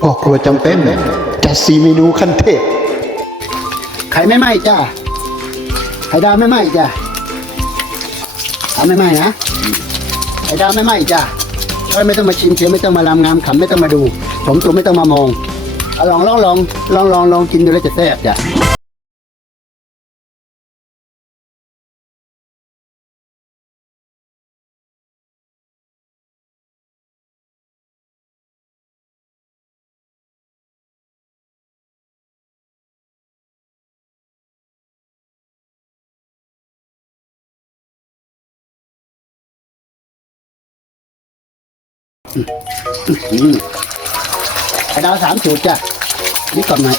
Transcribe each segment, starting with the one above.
พ่อครัวจำเป็นจัดสีเมนูขั้นเทพไข่ไม่ไหม้จ้าไข่ดาวไม่ไหม้จ้าเอาไม่ไหม้นะไข่ดาวไม่ไหม้จ้าก็ไม่ต้องมาชิมเชียวไม่ต้องมาลำงามขำไม่ต้องมาดู ผมตัวไม่ต้องมามองลองลองลองลองลองลองกินดูแล้วจะแซ่บจ้ะ ไข่ดาวสามสูตรจ้ะนี่ก่อนหน่อย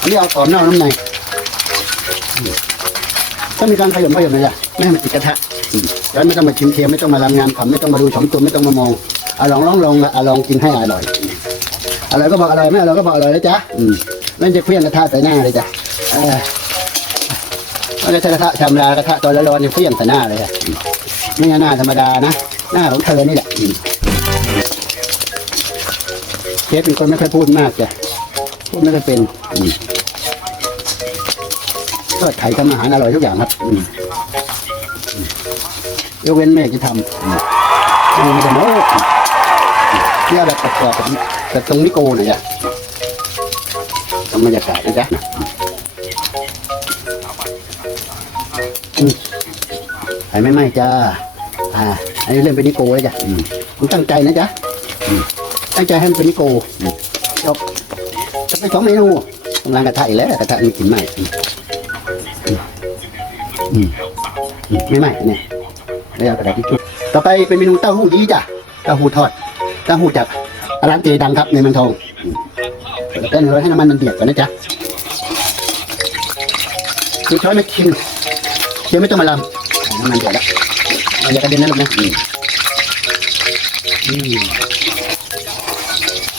อันนี้เอาก่อนนอกน้ำในต้องมีการขยำขยำหน่อยจ้ะไม่ให้มันติดกระทะแล้วไม่ต้องมาชิมเทียมไม่ต้องมาลำงานขำไม่ต้องมาดูสองตัวไม่ต้องมามองเอาลองลองลองเอาลองกินให้อร่อยอร่อยก็บอกอร่อยไม่อร่อยก็บอกอร่อยนะจ๊ะอืมไม่จะเคลี้ยงกระทะใส่หน้าเลยจ้ะเออไม่ใช่กระทะธรรมดากระทะตอนร้อนๆเนี่ยเคลี้ยงใส่หน้าเลยอะไม่ใช่หน้าธรรมดานะ หน้าของเธอนี่แหละ ชฟเป็นคนไม่ค่อยพูดมากจ้ะพูดไม่ค่อยเป็นก็ไข่ทำอาหารอร่อยทุกอย่างครับอืมอืมยกเว้นแม่จะทำอืมอืมแต่โน้เนี่ยแบบประกอบแบบแบบตรงนิโกหน่อยจ้ะทำบรรยากาศนะจ๊ะไข่ไม่ไหม้จ้าอ่าอันนี้เริ่มเป็นนิโกแล้วจ้ะผมตั้งใจนะจ๊ะ ตั้งใจให้มันเป็นนิโก้จบจะไปสองเมนูกำลังกระทะอีกแล้วกระทะมีกลิ่นไหม้ไม่ไหม้เนี่ยแล้วกระดาษทิชชู่ต่อไปเป็นเมนูเต้าหู้ยี้จ้ะเต้าหู้ทอดเต้าหู้จากร้านเจดังครับในเมืองทองเต้นเลยให้น้ำมันมันเดือดก่อนนะจ๊ะคือช้อยไม่ชินเดี๋ยวไม่ต้องมาลำน้ำมันเดือดแล้วอย่ากระเด็นนะลูกนะอืม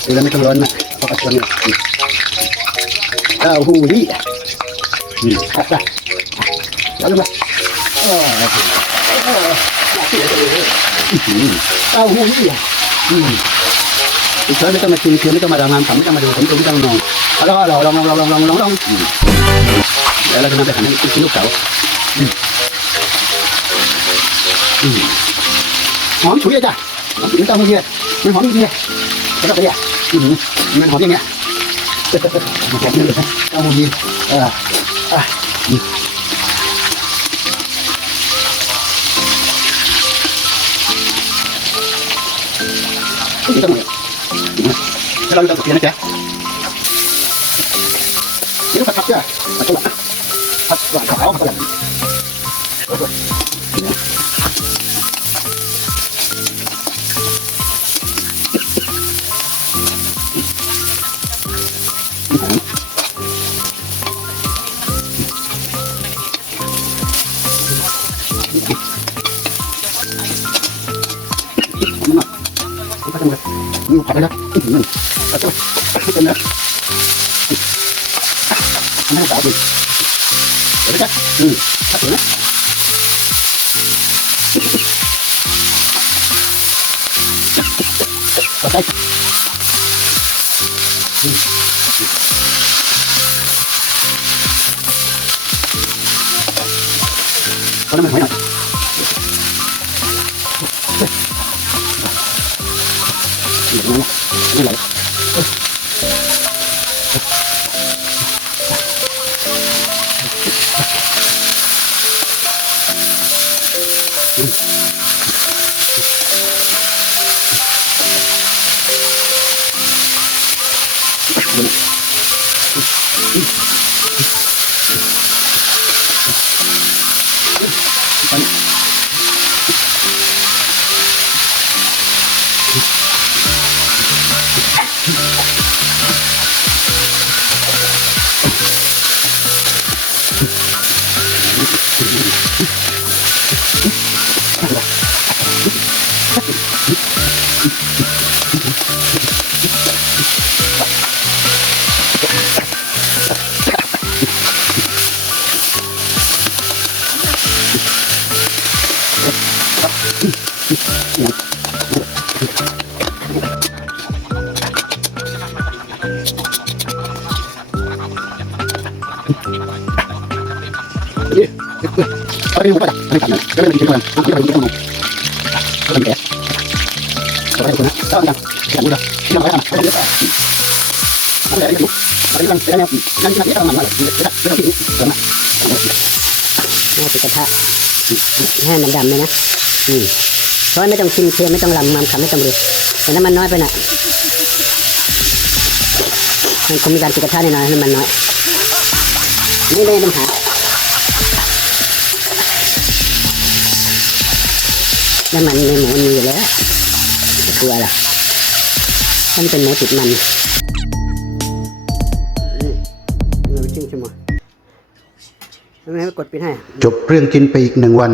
不能这么乱啊！放进去啊！啊，狐狸！嗯，哈哈，再来吧！啊，啊，啊！嗯，啊，狐狸啊！嗯，现在没怎么进去，没怎么打满场，没怎么动，怎么动？怎么弄？啊，龙龙龙龙龙龙龙！嗯，来，咱们再看那个那个狗。嗯，嗯，我们注意一下，我们怎么注意？我们怎么注意？怎么可以？嗯，你们好面面，呵呵呵，我们搞面面，干不皮，哎哎，嗯，怎么？嗯，老有老有劲了，姐，你怎么不擦脚？不擦，他脚脚泡，他不凉。ulat. Yung kapala. Ito. Ito na. Ano na tapos? Ito ka. Ito na. Patay. Ano naman, may naman. 아니 ดกันนะทำให้สาวดีเดี๋ยวนะจ๊ะอืมผัดเลยนะผัดไปก็น้ำมันหอยหน่อยนี่นี่ไหลนี่เอาไปดูก่อนไม่ตัดเลยก็ไม่ได้กินก่อนเอาไปดูก่อนเอาไปแกะเอาไปดูนะเอาอย่างแกะดูนะที่ทำไปทำเอาไปเยอะเอาไปเยอะเอาไปทำไปแล้วนั่นนั่นนี่ทำมันมาเลยเดี๋ยวเดี๋ยวเดี๋ยวเดี๋ยวนะแม่ติดกระทะให้มันดำเลยนะอืมเพราะไม่ต้องชิมเค็มไม่ต้องลำมันคำไม่ต้องดูแต่น้ำมันน้อยไปน่ะมันคงมีการติดกระทะแน่นอนน้ำมันน้อยนี่ไม่ต้องหา น้ำมันในหมูมันมีอยู่แล้วจะกลัวล่ะถ้ามันเป็นหมูติดมันเราไปชิมชิมมาทำไมไม่กดปิดให้ จบเรื่องกินไปอีกหนึ่งวัน